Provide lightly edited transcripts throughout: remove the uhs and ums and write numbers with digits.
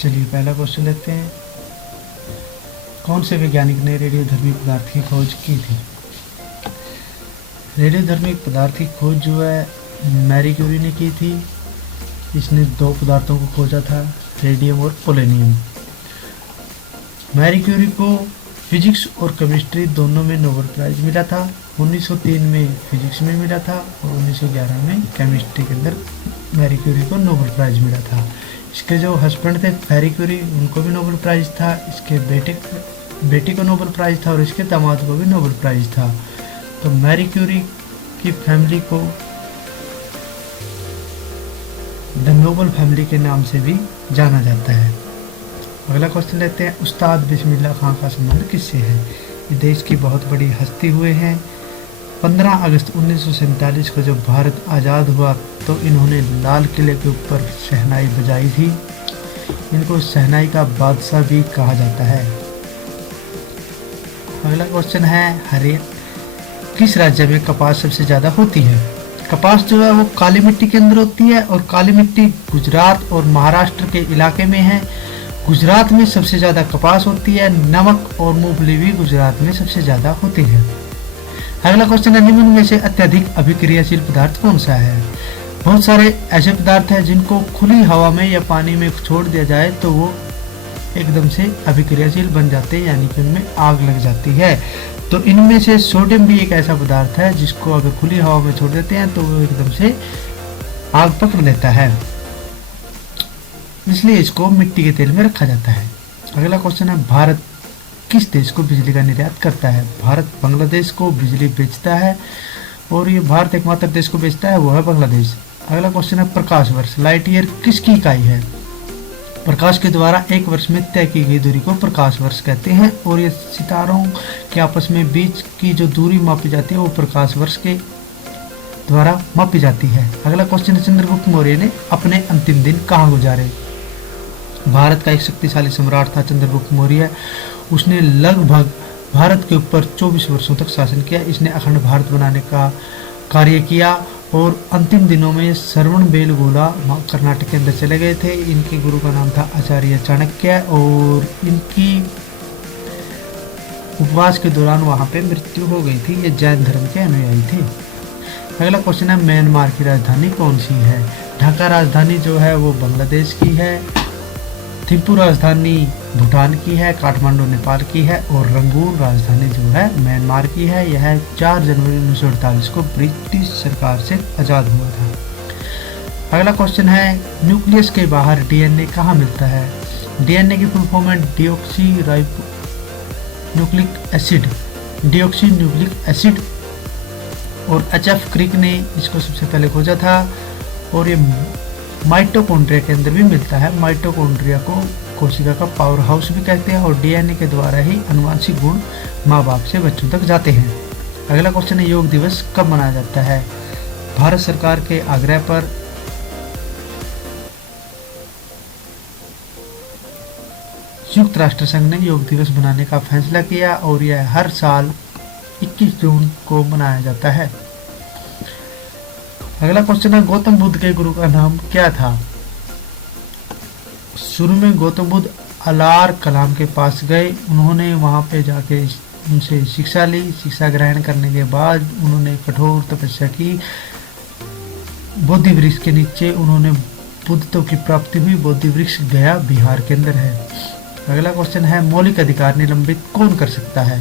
चलिए पहला क्वेश्चन लेते हैं। कौन से वैज्ञानिक ने रेडियोधर्मी पदार्थ की खोज की थी? रेडियोधर्मी पदार्थ की खोज जो है मैरी क्यूरी ने की थी। इसने दो पदार्थों को खोजा था, रेडियम और पोलोनियम। मैरी क्यूरी को फिजिक्स और केमिस्ट्री दोनों में नोबेल प्राइज मिला था। 1903 में फिजिक्स में मिला था और 1911 में केमिस्ट्री के अंदर मैरी क्यूरी को नोबेल प्राइज मिला था। इसके जो हस्बैंड थे मैरी क्यूरी, उनको भी नोबेल प्राइज था। इसके बेटे को नोबेल प्राइज था और इसके दामाद को भी नोबेल प्राइज था। तो मैरी क्यूरी की फैमिली को द नोबेल फैमिली के नाम से भी जाना जाता है। अगला क्वेश्चन लेते हैं। उस्ताद बिस्मिल्लाह खां का संबंध किससे है? ये देश की बहुत बड़ी हस्ती हुए हैं। 15 अगस्त 1947 को जब भारत आज़ाद हुआ तो इन्होंने लाल किले के ऊपर शहनाई बजाई थी। इनको शहनाई का बादशाह भी कहा जाता है। अगला क्वेश्चन है, किस राज्य में कपास सबसे ज़्यादा होती है? कपास जो है वो काली मिट्टी के अंदर होती है और काली मिट्टी गुजरात और महाराष्ट्र के इलाके में है। गुजरात में सबसे ज़्यादा कपास होती है। नमक और मूंगफली भी गुजरात में सबसे ज़्यादा होती है। अगला क्वेश्चन है, निम्न में से अत्यधिक अभिक्रियाशील पदार्थ कौन सा है? बहुत सारे ऐसे पदार्थ हैं जिनको खुली हवा में या पानी में छोड़ दिया जाए तो वो एकदम से अभिक्रियाशील बन जाते हैं, यानी कि उनमें आग लग जाती है। तो इनमें से सोडियम भी एक ऐसा पदार्थ है जिसको अगर खुली हवा में छोड़ देते हैं तो वो एकदम से आग पकड़ लेता है, इसलिए इसको मिट्टी के तेल में रखा जाता है। अगला क्वेश्चन है, भारत किस देश को बिजली का निर्यात करता है? भारत बांग्लादेश को बिजली बेचता है और ये भारत एकमात्र देश को बेचता है, वो है बांग्लादेश। अगला क्वेश्चन है, प्रकाश वर्ष लाइट ईयर किसकी इकाई है? प्रकाश के द्वारा एक वर्ष में तय की गई दूरी को प्रकाश वर्ष कहते हैं और ये सितारों के आपस में बीच की जो दूरी मापी जाती है वो प्रकाश वर्ष के द्वारा मापी जाती है। अगला क्वेश्चन है, चंद्रगुप्त मौर्य ने अपने अंतिम दिन कहाँ गुजारे? भारत का एक शक्तिशाली सम्राट था चंद्रगुप्त मौर्य। उसने लगभग भारत के ऊपर 24 वर्षों तक शासन किया। इसने अखंड भारत बनाने का कार्य किया और अंतिम दिनों में श्रवण बेलगोला कर्नाटक के अंदर चले गए थे। इनके गुरु का नाम था आचार्य चाणक्य और इनकी उपवास के दौरान वहां पे मृत्यु हो गई थी। ये जैन धर्म के अनुयायी थे। अगला क्वेश्चन है, म्यांमार की राजधानी कौन सी है? ढाका राजधानी जो है वो बांग्लादेश की है। थिम्पू राजधानी भूटान की है। काठमांडू नेपाल की है और रंगून राजधानी जो है म्यांमार की है। यह 4 जनवरी 1948 को ब्रिटिश सरकार से आज़ाद हुआ था। अगला क्वेश्चन है, न्यूक्लियस के बाहर डीएनए कहाँ मिलता है? डीएनए की फुल फॉर्म है डिऑक्सी न्यूक्लिक एसिड और एचएफ क्रिक ने इसको सबसे पहले खोजा था और ये माइटोकॉन्ड्रिया के अंदर भी मिलता है। माइटोकॉन्ड्रिया को कोशिका का पावर हाउस भी कहते हैं और डीएनए के द्वारा ही आनुवंशिक गुण माँ बाप से बच्चों तक जाते हैं। अगला क्वेश्चन है, योग दिवस कब मनाया जाता है? भारत सरकार के आग्रह पर संयुक्त राष्ट्र संघ ने योग दिवस मनाने का फैसला किया और यह हर साल 21 जून को मनाया जाता है। अगला क्वेश्चन है, गौतम बुद्ध के गुरु का नाम क्या था? शुरू में गौतम बुद्ध अलार कलाम के पास गए। उन्होंने वहां पे जाके उनसे शिक्षा ली। शिक्षा ग्रहण करने के बाद उन्होंने कठोर तपस्या की। बोधि वृक्ष के नीचे उन्होंने बुद्धत्व की प्राप्ति हुई। बोधि वृक्ष गया बिहार के अंदर है। अगला क्वेश्चन है, मौलिक अधिकार निलंबित कौन कर सकता है?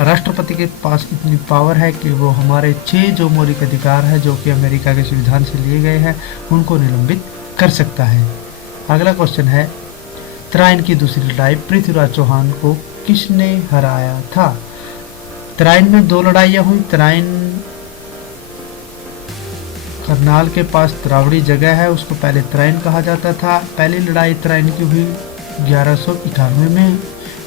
राष्ट्रपति के पास इतनी पावर है कि वो हमारे 6 जो मौलिक अधिकार है जो कि अमेरिका के संविधान से लिए गए हैं उनको निलंबित कर सकता है। अगला क्वेश्चन है, तराइन की दूसरी लड़ाई पृथ्वीराज चौहान को किसने हराया था? तराइन में 2 लड़ाइयाँ हुई। तराइन करनाल के पास तरावड़ी जगह है, उसको पहले तराइन कहा जाता था। पहली लड़ाई तराइन की हुई 1191 में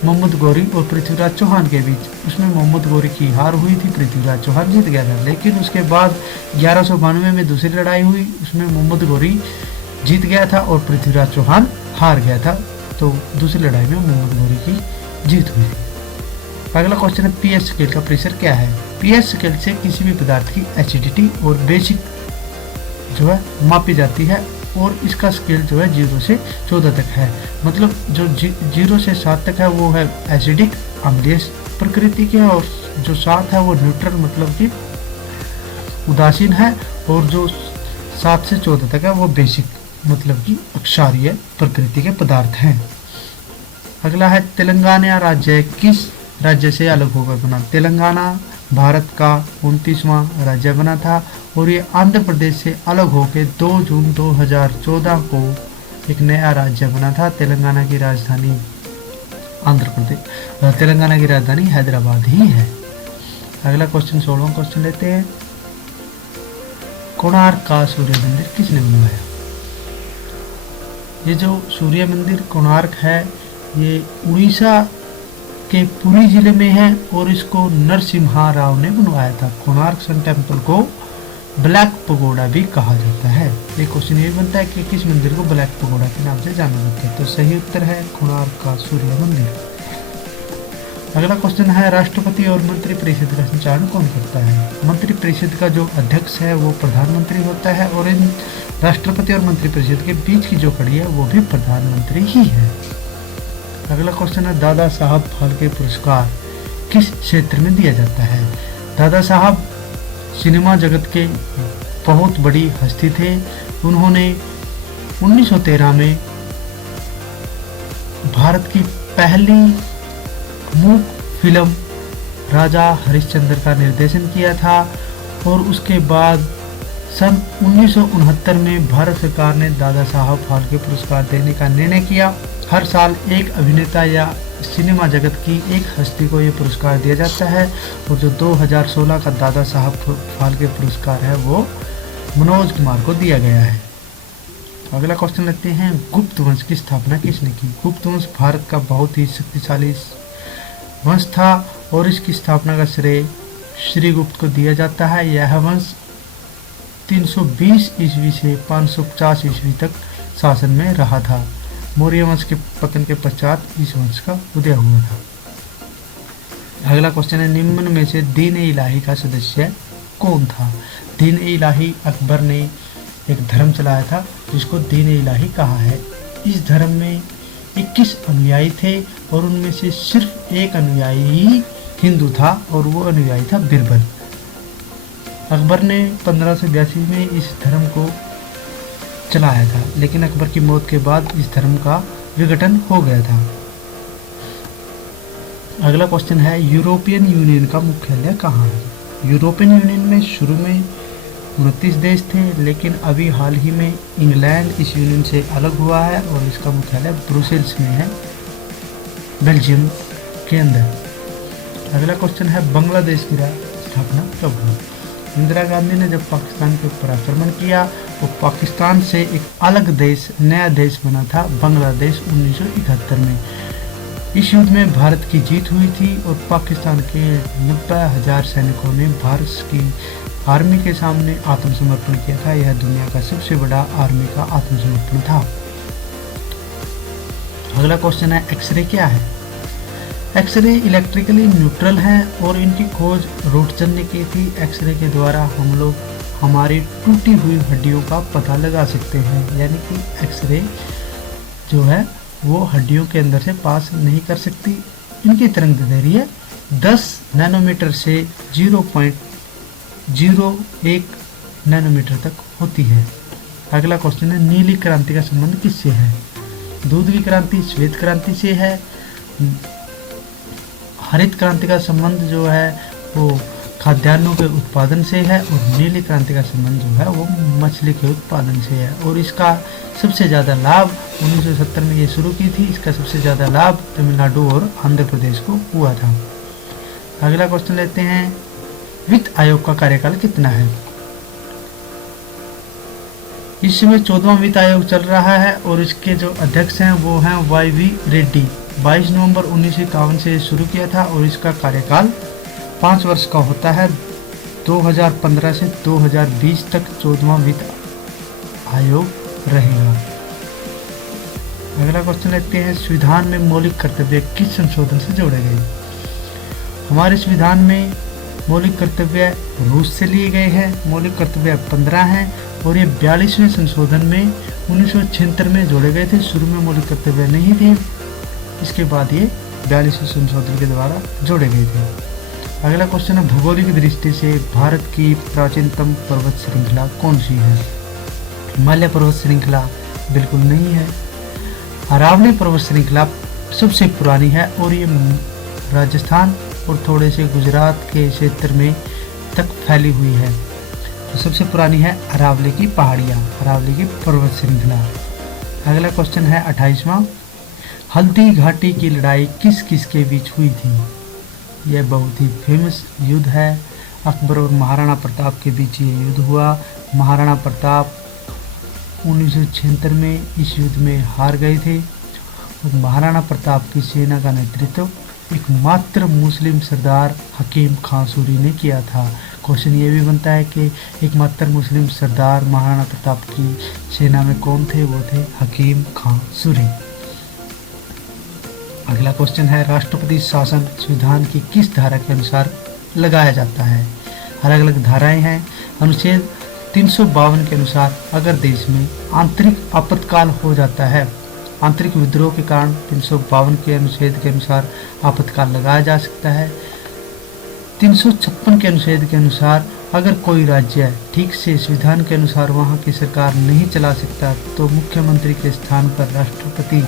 मोहम्मद गौरी और पृथ्वीराज चौहान के बीच। उसमें मोहम्मद गौरी की हार हुई थी, पृथ्वीराज चौहान जीत गया था। लेकिन उसके बाद 1192 में दूसरी लड़ाई हुई, उसमें मोहम्मद गौरी जीत गया था और पृथ्वीराज चौहान हार गया था। तो दूसरी लड़ाई में मोहम्मद गौरी की जीत हुई थी। अगला क्वेश्चन है, पीएच स्केल का प्रेशर क्या है? पीएच स्केल से किसी भी पदार्थ की एसिडिटी और बेसिक जो है मापी जाती है और इसका स्केल जो है 0 से 14 तक है। मतलब जो 0 से 7 तक है वो है एसिडिक अम्लीय प्रकृति के, और जो 7 है वो न्यूट्रल मतलब कि उदासीन है, और जो 7 से 14 तक है वो बेसिक मतलब कि क्षारीय प्रकृति के पदार्थ हैं। अगला है तेलंगाना राज्य किस राज्य से अलग होकर बना। तेलंगाना भारत का 29वां राज्य बना था और ये आंध्र प्रदेश से अलग होकर 2 जून 2014 को एक नया राज्य बना था। तेलंगाना की राजधानी तेलंगाना की राजधानी हैदराबाद ही है। अगला क्वेश्चन 16वां क्वेश्चन लेते हैं। कोणार्क का सूर्य मंदिर किसने बनवाया। ये जो सूर्य मंदिर कोणार्क है ये उड़ीसा के पुरी जिले में है और इसको नरसिम्हा राव ने बनवाया था। कोणार्क सन टेम्पल को ब्लैक पगोडा भी कहा जाता है। ये क्वेश्चन ये बनता है कि किस मंदिर को ब्लैक पगोडा के नाम से जाना जाता है, तो सही उत्तर है कोणार्क का सूर्य मंदिर। अगला क्वेश्चन है राष्ट्रपति और मंत्रिपरिषद का संचालन कौन करता है। मंत्रिपरिषद का जो अध्यक्ष है वो प्रधानमंत्री होता है और इन राष्ट्रपति और मंत्रिपरिषद के बीच की जो कड़ी है वो भी प्रधानमंत्री ही है। अगला क्वेश्चन है दादा साहब फाल्के पुरस्कार किस क्षेत्र में दिया जाता है। दादा साहब सिनेमा जगत के बहुत बड़ी हस्ती थे। उन्होंने 1913 में भारत की पहली मूक फिल्म राजा हरिश्चंद्र का निर्देशन किया था और उसके बाद सन 1969 में भारत सरकार ने दादा साहब फाल्के पुरस्कार देने का निर्णय किया। हर साल एक अभिनेता या सिनेमा जगत की एक हस्ती को ये पुरस्कार दिया जाता है और जो 2016 का दादा साहब फाल्के पुरस्कार है वो मनोज कुमार को दिया गया है। अगला क्वेश्चन लेते हैं गुप्त वंश की स्थापना किसने की। गुप्त वंश भारत का बहुत ही शक्तिशाली वंश था और इसकी स्थापना का श्रेय श्रीगुप्त को दिया जाता है। यह वंश 320 ईस्वी से 550 ईस्वी तक शासन में रहा था। मौर्य वंश के पतन के पश्चात इस वंश का उदय हुआ था। अगला क्वेश्चन है निम्न में से दीन-ए-इलाही का सदस्य कौन था। दीन-ए-इलाही अकबर ने एक धर्म चलाया था जिसको दीन-ए-इलाही कहा है। इस धर्म में 21 अनुयायी थे और उनमें से सिर्फ एक अनुयायी ही हिंदू था और वो अनुयायी था बिरबल। अकबर ने 1582 में इस धर्म को चलाया था, लेकिन अकबर की मौत के बाद इस धर्म का विघटन हो गया था। अगला क्वेश्चन है यूरोपियन यूनियन का मुख्यालय कहाँ है। यूरोपियन यूनियन में शुरू में 29 देश थे, लेकिन अभी हाल ही में इंग्लैंड इस यूनियन से अलग हुआ है और इसका मुख्यालय ब्रुसेल्स में है, बेल्जियम के अंदर। अगला क्वेश्चन है बांग्लादेश की स्थापना कब हुई। इंदिरा गांधी ने जब पाकिस्तान के ऊपर आक्रमण किया तो पाकिस्तान से एक अलग देश, नया देश बना था बांग्लादेश 1971 में। इस युद्ध में भारत की जीत हुई थी और पाकिस्तान के 90,000 सैनिकों ने भारत की आर्मी के सामने आत्मसमर्पण किया था। यह दुनिया का सबसे बड़ा आर्मी का आत्मसमर्पण था। अगला क्वेश्चन है एक्सरे क्या है। एक्सरे इलेक्ट्रिकली न्यूट्रल है और इनकी खोज रोटचंद ने की थी। एक्सरे के द्वारा हम लोग हमारी टूटी हुई हड्डियों का पता लगा सकते हैं, यानी कि एक्सरे जो है वो हड्डियों के अंदर से पास नहीं कर सकती। इनकी तरंगदैर्घ्य 10 नैनोमीटर से 0.01 नैनोमीटर तक होती है। अगला क्वेश्चन है नीली क्रांति का संबंध किससे है। दूध की क्रांति श्वेत क्रांति से है। हरित क्रांति का संबंध जो है वो खाद्यान्नों के उत्पादन से है और नीली क्रांति का संबंध जो है वो मछली के उत्पादन से है। और इसका सबसे ज़्यादा लाभ 1970 में ये शुरू की थी। इसका सबसे ज़्यादा लाभ तमिलनाडु और आंध्र प्रदेश को हुआ था। अगला क्वेश्चन लेते हैं वित्त आयोग का कार्यकाल कितना है। इस समय 14वां वित्त आयोग चल रहा है और इसके जो अध्यक्ष हैं वो हैं YV रेड्डी। 22 नवंबर 1951 से शुरू किया था और इसका कार्यकाल 5 वर्ष का होता है। 2015 से 2020 तक 14वां वित्त आयोग रहेगा। अगला क्वेश्चन लेते हैं संविधान में मौलिक कर्तव्य किस संशोधन से जोड़े गए। हमारे संविधान में मौलिक कर्तव्य रूस से लिए गए हैं। मौलिक कर्तव्य 15 हैं और ये 42वें संशोधन में 1976 में जोड़े गए थे। शुरू में मौलिक कर्तव्य नहीं थे, इसके बाद ये 42वें संशोधन के द्वारा जोड़े गए थे। अगला क्वेश्चन है, भौगोलिक दृष्टि से भारत की प्राचीनतम पर्वत श्रृंखला कौन सी है? हिमालय पर्वत श्रृंखला बिल्कुल नहीं है। अरावली पर्वत श्रृंखला सबसे पुरानी है और ये राजस्थान और थोड़े से गुजरात के क्षेत्र में तक फैली हुई है। तो सबसे पुरानी है अरावली की पहाड़ियाँ, अरावली की पर्वत श्रृंखला। अगला क्वेश्चन है 28वां, हल्दी घाटी की लड़ाई किस किस के बीच हुई थी? यह बहुत ही फेमस युद्ध है। अकबर और महाराणा प्रताप के बीच ये युद्ध हुआ। महाराणा प्रताप 1976 में इस युद्ध में हार गए थे और महाराणा प्रताप की सेना का नेतृत्व एकमात्र मुस्लिम सरदार हकीम खां सूरी ने किया था। क्वेश्चन ये भी बनता है कि एकमात्र मुस्लिम सरदार महाराणा प्रताप की सेना में कौन थे? वो थे हकीम खां सूरी। अगला क्वेश्चन है, राष्ट्रपति शासन संविधान की किस धारा के अनुसार लगाया जाता है? अलग अलग धाराएं हैं। अनुच्छेद 352 के अनुसार अगर देश में आंतरिक आपातकाल हो जाता है, आंतरिक विद्रोह के कारण 352 के अनुच्छेद के अनुसार आपातकाल लगाया जा सकता है। 356 के अनुच्छेद के अनुसार अगर कोई राज्य ठीक से संविधान के अनुसार वहां की सरकार नहीं चला सकता तो मुख्यमंत्री के स्थान पर राष्ट्रपति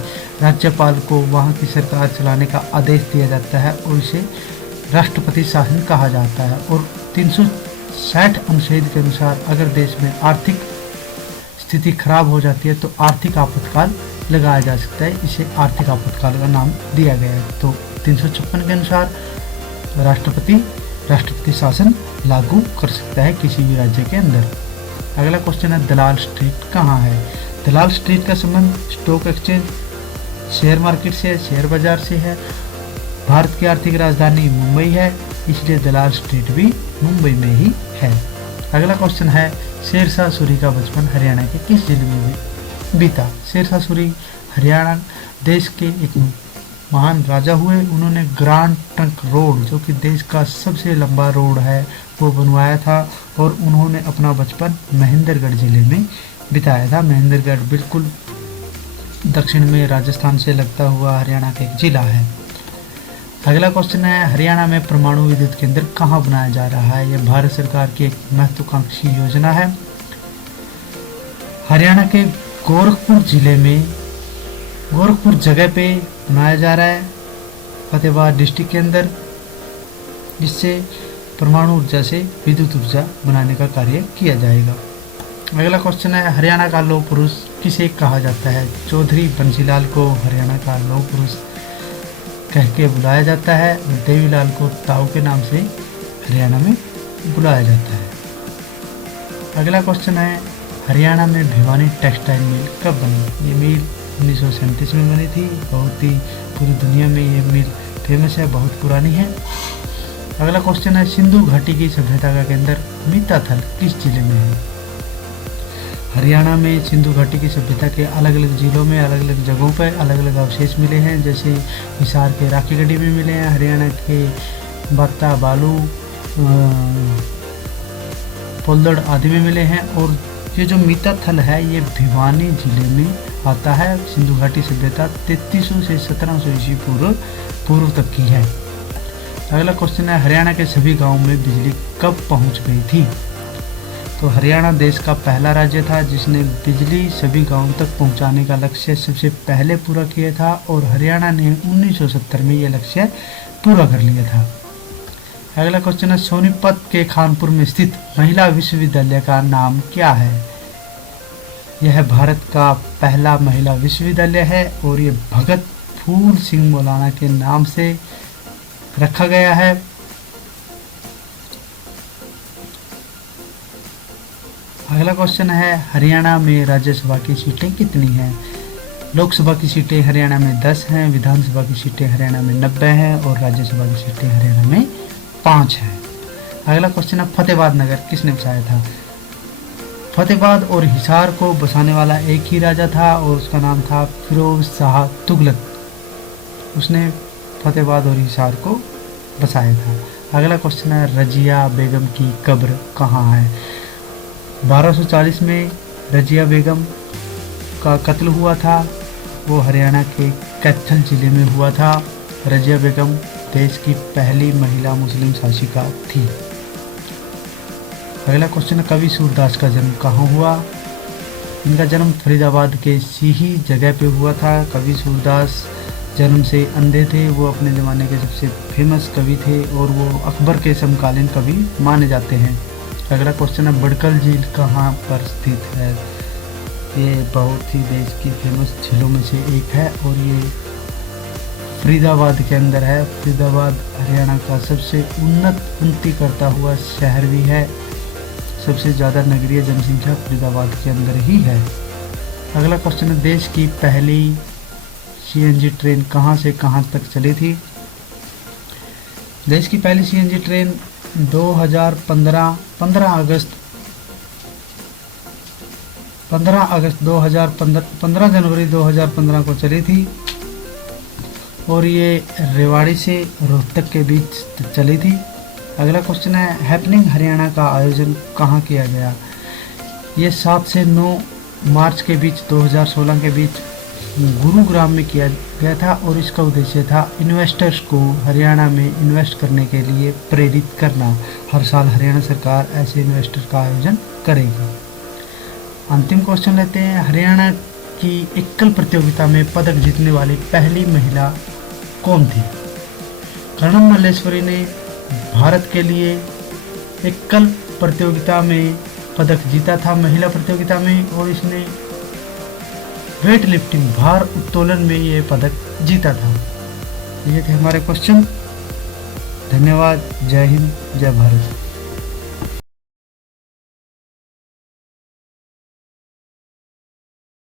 राज्यपाल को वहां की सरकार चलाने का आदेश दिया जाता है और इसे राष्ट्रपति शासन कहा जाता है। और 360 अनुच्छेद के अनुसार अगर देश में आर्थिक स्थिति खराब हो जाती है तो आर्थिक आपातकाल लगाया जा सकता है, इसे आर्थिक आपातकाल का नाम दिया गया है। तो 356 के अनुसार राष्ट्रपति शासन लागू कर सकता है किसी भी राज्य के अंदर। अगला क्वेश्चन है, दलाल स्ट्रीट कहाँ है? दलाल स्ट्रीट का संबंध स्टॉक एक्सचेंज, शेयर मार्केट से, शेयर बाजार से है। भारत की आर्थिक राजधानी मुंबई है, इसलिए दलाल स्ट्रीट भी मुंबई में ही है। अगला क्वेश्चन है, शेरशाह सूरी का बचपन हरियाणा के किस जिले में बीता? शेरशाह सूरी हरियाणा देश के एक महान राजा हुए। उन्होंने ग्रांड ट्रंक रोड, जो कि देश का सबसे लंबा रोड है, वो बनवाया था और उन्होंने अपना बचपन महेंद्रगढ़ जिले में बिताया था। महेंद्रगढ़ बिल्कुल दक्षिण में राजस्थान से लगता हुआ हरियाणा का एक जिला है। अगला क्वेश्चन है, हरियाणा में परमाणु विद्युत केंद्र कहाँ बनाया जा रहा है? यह भारत सरकार की एक महत्वाकांक्षी योजना है। हरियाणा के गोरखपुर जिले में, गोरखपुर जगह पे बनाया जा रहा है, फतेहाबाद डिस्ट्रिक्ट के अंदर, जिससे परमाणु ऊर्जा से विद्युत ऊर्जा बनाने का कार्य किया जाएगा। अगला क्वेश्चन है, हरियाणा का लौह पुरुष किसे कहा जाता है? चौधरी बंसीलाल को हरियाणा का लौह पुरुष कह के बुलाया जाता है। देवीलाल को ताऊ के नाम से हरियाणा में बुलाया जाता है। अगला क्वेश्चन है, हरियाणा में भिवानी टेक्सटाइल मिल कब बनी? ये मिल 1937 में बनी थी। बहुत ही पूरी दुनिया में ये मिल फेमस है, बहुत पुरानी है। अगला क्वेश्चन है, सिंधु घाटी की सभ्यता का केंद्र मीताथल किस जिले में है? हरियाणा में सिंधु घाटी की सभ्यता के अलग अलग जिलों में अलग अलग जगहों पर अलग अलग अवशेष मिले हैं। जैसे हिसार के राखी गढ़ी में मिले हैं, हरियाणा के बत्ता बालू पोलदड़ आदि में मिले हैं। और ये जो मीताथल है ये भिवानी जिले में आता है। सिंधु घाटी सभ्यता 3300 से 1700 ईस्वी पूर्व तक की है। अगला क्वेश्चन है, हरियाणा के सभी गांवों में बिजली कब पहुंच गई थी? तो हरियाणा देश का पहला राज्य था जिसने बिजली सभी गांवों तक पहुंचाने का लक्ष्य सबसे पहले पूरा किया था और हरियाणा ने 1970 में यह लक्ष्य पूरा कर लिया था। अगला क्वेश्चन है, सोनीपत के खानपुर में स्थित महिला विश्वविद्यालय का नाम क्या है? यह भारत का पहला महिला विश्वविद्यालय है और ये भगत फूल सिंह मौलाना के नाम से रखा गया है। अगला क्वेश्चन है, हरियाणा में राज्यसभा की सीटें कितनी हैं? लोकसभा की सीटें हरियाणा में 10 हैं, विधानसभा की सीटें हरियाणा में 90 हैं और राज्यसभा की सीटें हरियाणा में 5 हैं। अगला क्वेश्चन है, फतेहाबाद नगर किसने बसाया था? फतेहाबाद और हिसार को बसाने वाला एक ही राजा था और उसका नाम था फिरोज शाह तुगलक। उसने फतेहाबाद और हिसार को बसाया था। अगला क्वेश्चन है, रजिया बेगम की कब्र कहाँ है? 1240 में रजिया बेगम का कत्ल हुआ था, वो हरियाणा के कैथल जिले में हुआ था। रजिया बेगम देश की पहली महिला मुस्लिम शासिका थी। अगला क्वेश्चन है, कवि सूरदास का जन्म कहाँ हुआ? इनका जन्म फरीदाबाद के सीही जगह पे हुआ था। कवि सूरदास जन्म से अंधे थे, वो अपने ज़माने के सबसे फेमस कवि थे और वो अकबर के समकालीन कवि माने जाते हैं। अगला क्वेश्चन है, बड़कल झील कहाँ पर स्थित है? ये बहुत ही देश की फेमस झीलों में से एक है और ये फरीदाबाद के अंदर है। फरीदाबाद हरियाणा का सबसे उन्नति करता हुआ शहर भी है। सबसे ज़्यादा नगरीय जनसंख्या फरीदाबाद के अंदर ही है। अगला क्वेश्चन है, देश की पहली सीएनजी ट्रेन कहाँ से कहाँ तक चली थी? देश की पहली सीएनजी ट्रेन 2015 15 जनवरी 2015 को चली थी और ये रेवाड़ी से रोहतक के बीच चली थी। अगला क्वेश्चन है, हैपनिंग हरियाणा का आयोजन कहाँ किया गया? ये 7 से 9 मार्च के बीच 2016 के बीच गुरुग्राम में किया गया था और इसका उद्देश्य था इन्वेस्टर्स को हरियाणा में इन्वेस्ट करने के लिए प्रेरित करना। हर साल हरियाणा सरकार ऐसे इन्वेस्टर का आयोजन करेगी। अंतिम क्वेश्चन लेते हैं, हरियाणा की एकल प्रतियोगिता में पदक जीतने वाली पहली महिला कौन थी? कर्णम मल्लेश्वरी ने भारत के लिए एकल प्रतियोगिता में पदक जीता था, महिला प्रतियोगिता में, और इसने वेट लिफ्टिंग भार उत्तोलन में ये पदक जीता था। ये थे हमारे क्वेश्चन। धन्यवाद। जय हिंद, जय भारत।